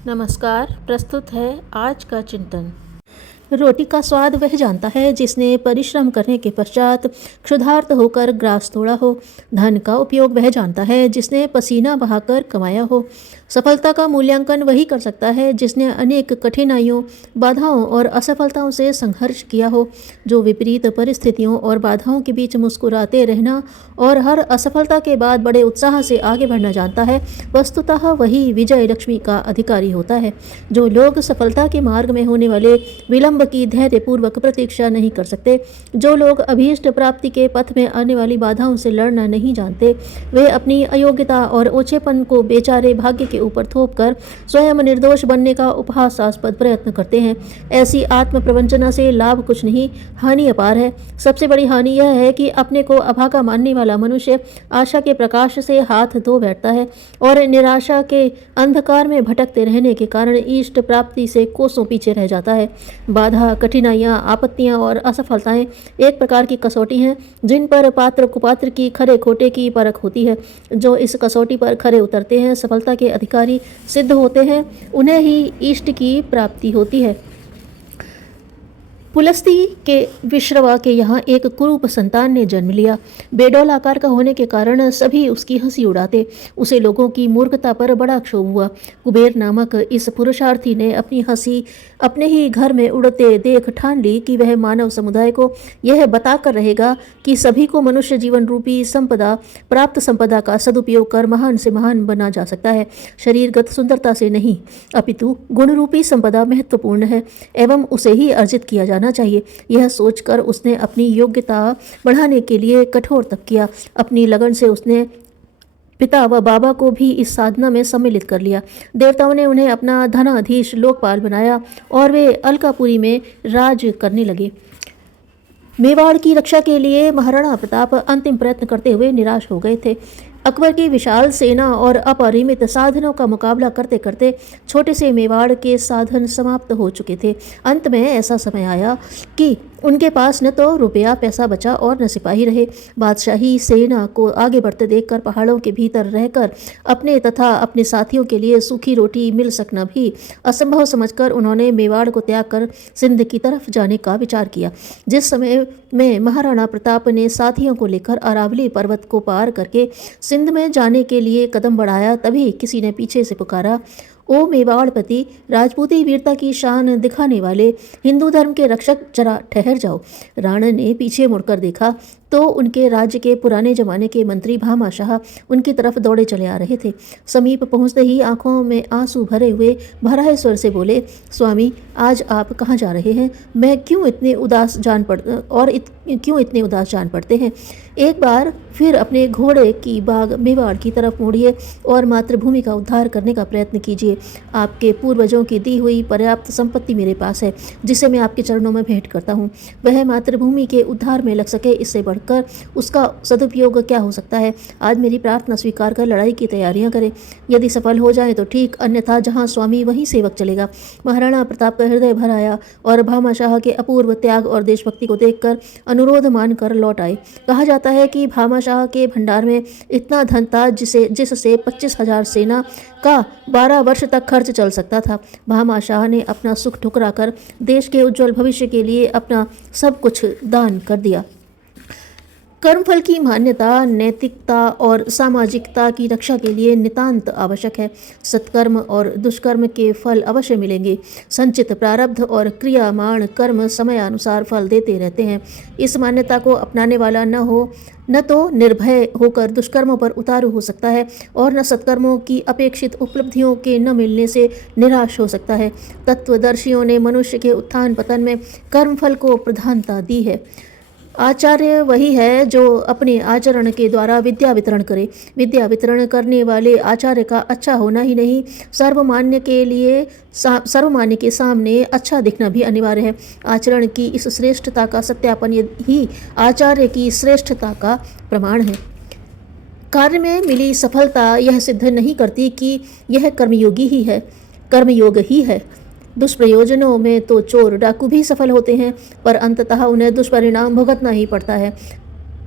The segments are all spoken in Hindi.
नमस्कार। प्रस्तुत है आज का चिंतन। रोटी का स्वाद वह जानता है जिसने परिश्रम करने के पश्चात क्षुधार्त होकर ग्रास तोड़ा हो। धन का उपयोग वह जानता है जिसने पसीना बहाकर कमाया हो। सफलता का मूल्यांकन वही कर सकता है जिसने अनेक कठिनाइयों, बाधाओं और असफलताओं से संघर्ष किया हो। जो विपरीत परिस्थितियों और बाधाओं के बीच मुस्कुराते रहना और हर असफलता के बाद बड़े उत्साह से आगे बढ़ना जानता है, वस्तुतः वही विजय लक्ष्मी का अधिकारी होता है। जो लोग सफलता के मार्ग में होने वाले विलंब की धैर्यपूर्वक प्रतीक्षा नहीं कर सकते, जो लोग अभीष्ट प्राप्ति के पथ में आने वाली बाधाओं से लड़ना नहीं जानते, वे अपनी अयोग्यता और ओछेपन को बेचारे भाग्य के ऊपर थोप कर स्वयं निर्दोष बनने का उपहासास्पद प्रयत्न करते हैं। ऐसी आत्म प्रवंचना से लाभ कुछ नहीं, हानि अपार है। सबसे बड़ी हानि यह है कि अपने को अभागा मानने वाला मनुष्य आशा के प्रकाश से हाथ धो बैठता है और निराशा के अंधकार में भटकते रहने के कारण इष्ट प्राप्ति से कोसों पीछे रह जाता है। बाधा, कठिनाइयाँ, आपत्तियाँ और असफलताएं एक प्रकार की कसौटी हैं जिन पर पात्र कुपात्र की खरे खोटे की परख होती है। जो इस कसौटी पर खरे उतरते हैं, सफलता के अधिकारी सिद्ध होते हैं, उन्हें ही इष्ट की प्राप्ति होती है। पुलस्ती के विश्रवा के यहाँ एक कुरूप संतान ने जन्म लिया। बेडौल आकार का होने के कारण सभी उसकी हंसी उड़ाते। उसे लोगों की मूर्खता पर बड़ा क्षोभ हुआ। कुबेर नामक इस पुरुषार्थी ने अपनी हंसी अपने ही घर में उड़ते देख ठान ली कि वह मानव समुदाय को यह बताकर रहेगा कि सभी को मनुष्य जीवन रूपी संपदा, प्राप्त संपदा का सदुपयोग कर महान से महान बना जा सकता है। शरीरगत सुंदरता से नहीं, अपितु गुण रूपी संपदा महत्वपूर्ण है एवं उसे ही अर्जित किया जाना चाहिए। यह सोचकर उसने अपनी योग्यता बढ़ाने के लिए कठोर तप किया। अपनी लगन से उसने पिता व बाबा को भी इस साधना में सम्मिलित कर लिया। देवताओं ने उन्हें अपना धनाधीश लोकपाल बनाया और वे अलकापुरी में राज करने लगे। मेवाड़ की रक्षा के लिए महाराणा प्रताप अंतिम प्रयत्न करते हुए निराश हो गए थे। अकबर की विशाल सेना और अपरिमित साधनों का मुकाबला करते करते छोटे से मेवाड़ के साधन समाप्त हो चुके थे। अंत में ऐसा समय आया कि उनके पास न तो रुपया पैसा बचा और न सिपाही रहे। बादशाही सेना को आगे बढ़ते देखकर पहाड़ों के भीतर रहकर अपने तथा अपने साथियों के लिए सूखी रोटी मिल सकना भी असंभव समझकर उन्होंने मेवाड़ को त्याग कर सिंध की तरफ जाने का विचार किया। जिस समय में महाराणा प्रताप ने साथियों को लेकर अरावली पर्वत को पार करके सिंध में जाने के लिए कदम बढ़ाया, तभी किसी ने पीछे से पुकारा, ओ मेवाड़पति, राजपूती वीरता की शान दिखाने वाले हिंदू धर्म के रक्षक, जरा ठहर जाओ। राणा ने पीछे मुड़कर देखा तो उनके राज्य के पुराने जमाने के मंत्री भामाशाह उनकी तरफ दौड़े चले आ रहे थे। समीप पहुंचते ही आंखों में आंसू भरे हुए भराए स्वर से बोले, स्वामी, आज आप कहाँ जा रहे हैं? मैं क्यों इतने उदास जान पड़ते हैं? एक बार फिर अपने घोड़े की बाग मेवाड़ की तरफ मोड़िए और मातृभूमि का उद्धार करने का प्रयत्न कीजिए। आपके पूर्वजों की दी हुई पर्याप्त संपत्ति मेरे पास है, जिसे मैं आपके चरणों में भेंट करता हूँ। वह मातृभूमि के उद्धार में लग सके, इससे बढ़कर उसका सदुपयोग क्या हो सकता है? आज मेरी प्रार्थना स्वीकार कर लड़ाई की तैयारियां करें। यदि सफल हो जाए तो ठीक, अन्यथा जहां स्वामी वहीं सेवक चलेगा। महाराणा प्रताप का हृदय भर आया और भामाशाह के अपूर्व त्याग और देशभक्ति को देखकर अनुरोध मानकर लौट आए। कहा जाता है कि भामाशाह के भंडार में इतना धन था जिससे 25,000 सेना का 12 वर्ष तक खर्च चल सकता था। भामाशाह ने अपना सुख ठुकरा कर देश के उज्जवल भविष्य के लिए अपना सब कुछ दान कर दिया। कर्मफल की मान्यता नैतिकता और सामाजिकता की रक्षा के लिए नितांत आवश्यक है। सत्कर्म और दुष्कर्म के फल अवश्य मिलेंगे। संचित प्रारब्ध और क्रियामाण कर्म समयानुसार फल देते रहते हैं। इस मान्यता को अपनाने वाला न तो निर्भय होकर दुष्कर्मों पर उतारू हो सकता है और न सत्कर्मों की अपेक्षित उपलब्धियों के न मिलने से निराश हो सकता है। तत्वदर्शियों ने मनुष्य के उत्थान पतन में कर्मफल को प्रधानता दी है। आचार्य वही है जो अपने आचरण के द्वारा विद्या वितरण करे। विद्या वितरण करने वाले आचार्य का अच्छा होना ही नहीं, सर्वमान्य के सामने अच्छा दिखना भी अनिवार्य है। आचरण की इस श्रेष्ठता का सत्यापन ही आचार्य की श्रेष्ठता का प्रमाण है। कार्य में मिली सफलता यह सिद्ध नहीं करती कि यह कर्मयोग ही है। दुष्प्रयोजनों में तो चोर डाकू भी सफल होते हैं, पर अंततः उन्हें दुष्परिणाम भुगतना ही पड़ता है।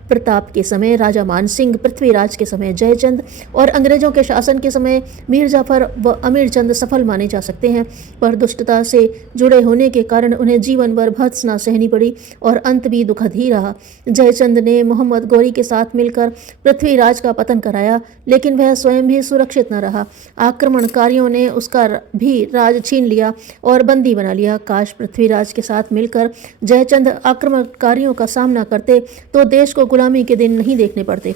प्रताप के समय राजा मानसिंह, पृथ्वीराज के समय जयचंद और अंग्रेजों के शासन के समय मीर जाफर व अमीर चंद सफल माने जा सकते हैं, पर दुष्टता से जुड़े होने के कारण उन्हें जीवन भर भर्त्सना सहनी पड़ी और अंत भी दुखद ही रहा। जयचंद ने मोहम्मद गौरी के साथ मिलकर पृथ्वीराज का पतन कराया, लेकिन वह स्वयं भी सुरक्षित न रहा। आक्रमणकारियों ने उसका भी राज छीन लिया और बंदी बना लिया। काश पृथ्वीराज के साथ मिलकर जयचंद आक्रमणकारियों का सामना करते तो देश को गुलामी के दिन नहीं देखने पड़ते।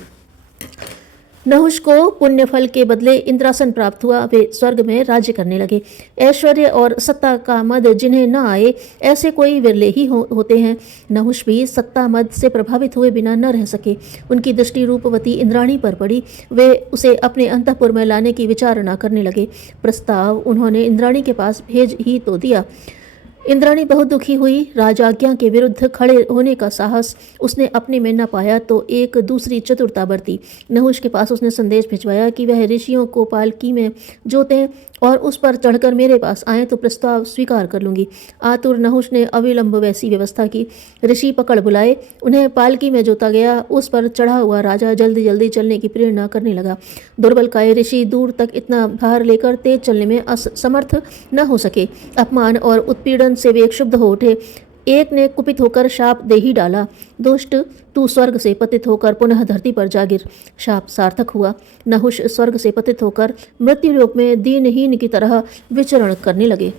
नहुष को पुण्यफल के बदले इंद्रासन प्राप्त हुआ। वे स्वर्ग में राज्य करने लगे। ऐश्वर्य और सत्ता का मद जिन्हें न आए, ऐसे कोई विरले ही होते हैं। नहुष भी सत्ता मद से प्रभावित हुए बिना न रह सके। उनकी दृष्टि रूपवती इंद्राणी पर पड़ी। वे उसे अपने अंतःपुर में लाने की विचारणा करने लगे। प्रस्ताव उन्होंने इंद्राणी के पास भेज ही तो दिया। इंद्राणी बहुत दुखी हुई। राजाज्ञा के विरुद्ध खड़े होने का साहस उसने अपने में न पाया तो एक दूसरी चतुरता बरती। नहुष के पास उसने संदेश भिजवाया कि वह ऋषियों को पालकी में जोतें और उस पर चढ़कर मेरे पास आएँ तो प्रस्ताव स्वीकार कर लूँगी। आतुर नहुष ने अविलंब वैसी व्यवस्था की। ऋषि पकड़ बुलाए, उन्हें पालकी में जोता गया। उस पर चढ़ा हुआ राजा जल्दी जल्दी चलने की प्रेरणा करने लगा। दुर्बल काय ऋषि दूर तक इतना भार लेकर तेज चलने में असमर्थ न हो सके। अपमान और उत्पीड़न से वे क्षुब्ध हो उठे। एक ने कुपित होकर शाप दे ही डाला, दुष्ट तू स्वर्ग से पतित होकर पुनः धरती पर जा गिर। शाप सार्थक हुआ। नहुष स्वर्ग से पतित होकर मृत्युलोक में दीनहीन की तरह विचरण करने लगे।